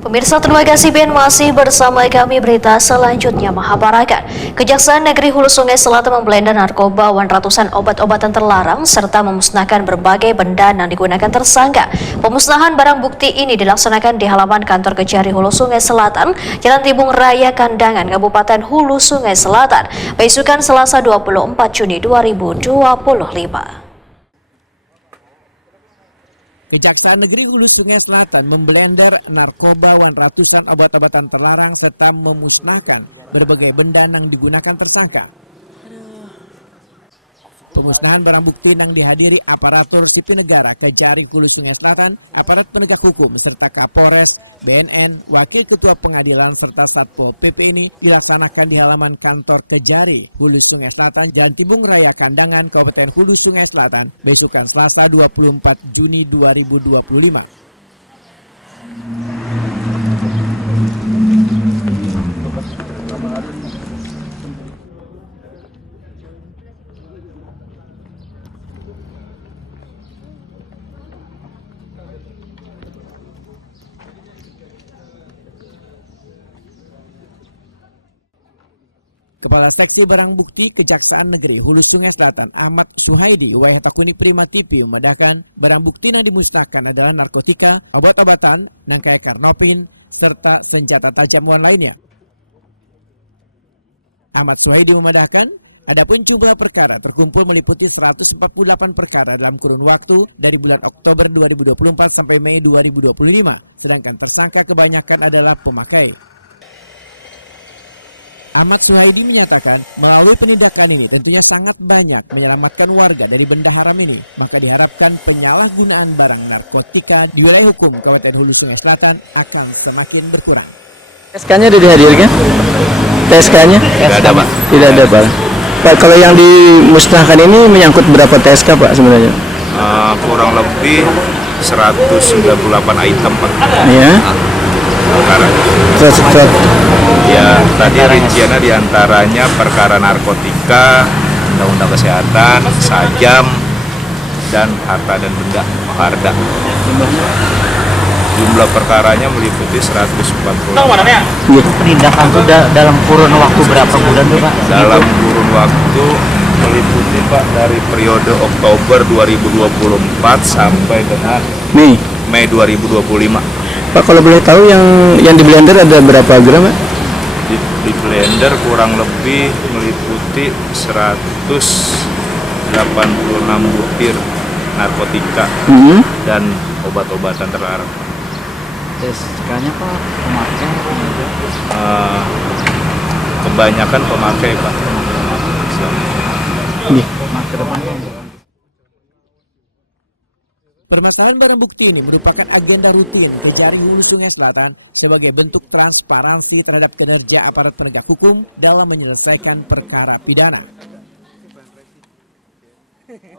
Pemirsa, terima kasih Ben masih bersama kami. Berita selanjutnya, Mahabharata. Kejaksaan Negeri Hulu Sungai Selatan menggeledah narkoba ratusan obat-obatan terlarang serta memusnahkan berbagai benda yang digunakan tersangka. Pemusnahan barang bukti ini dilaksanakan di halaman kantor Kejari Hulu Sungai Selatan, Jalan Tibung Raya Kandangan, Kabupaten Hulu Sungai Selatan, besukan Selasa 24 Juni 2025. Kejaksaan Negeri Hulu Sungai Selatan memblender narkoba ratusan obat-obatan terlarang serta memusnahkan berbagai benda yang digunakan tersangka. Pemusnahan barang bukti yang dihadiri aparatur sipil negara Kejari Hulu Sungai Selatan, aparat penegak hukum serta Kapolres, BNN, Wakil Ketua Pengadilan serta Satpol PP ini dilaksanakan di halaman kantor Kejari Hulu Sungai Selatan, Jalan Tibung Raya Kandangan, Kabupaten Hulu Sungai Selatan, besukan Selasa 24 Juni 2025. Kepala Seksi Barang Bukti Kejaksaan Negeri Hulu Sungai Selatan Ahmad Suhaidi Waihatakuni Prima TV memedahkan barang bukti yang dimusnahkan adalah narkotika, obat-obatan, nangkai karnopin, serta senjata tajam lainnya. Ahmad Suhaidi memedahkan, adapun jumlah perkara terkumpul meliputi 148 perkara dalam kurun waktu dari bulan Oktober 2024 sampai Mei 2025, sedangkan tersangka kebanyakan adalah pemakai. Ahmad Suhaidi menyatakan melalui penindakan ini tentunya sangat banyak menyelamatkan warga dari benda haram ini. Maka diharapkan penyalahgunaan barang narkotika di wilayah hukum Kabupaten Hulu Sungai Selatan akan semakin berkurang. TSK-nya sudah dihadirkan? TSK-nya? Tidak ada, Pak. Tidak ada, Pak. Pak, kalau yang dimusnahkan ini menyangkut berapa TSK, Pak, sebenarnya? Kurang lebih 198 item, Pak. Ya. Ya, tadi rinciannya diantaranya perkara narkotika, undang-undang kesehatan, sajam, dan harta dan benda harga. Jumlah perkaranya meliputi 140. Penindakan itu dalam kurun waktu berapa bulan tuh, Pak? Dalam kurun waktu meliputi, Pak, dari periode Oktober 2024 sampai dengan Mei 2025. Pak, kalau boleh tahu yang di blender ada berapa gram, Pak? Di blender kurang lebih meliputi 186 butir narkotika dan obat-obatan terlarang. TSK-nya, Pak, pemakai? Kebanyakan pemakai, Pak. Permasalahan barang bukti ini merupakan agenda rutin Kejari Hulu Sungai Selatan sebagai bentuk transparansi terhadap kinerja aparat penegak hukum dalam menyelesaikan perkara pidana.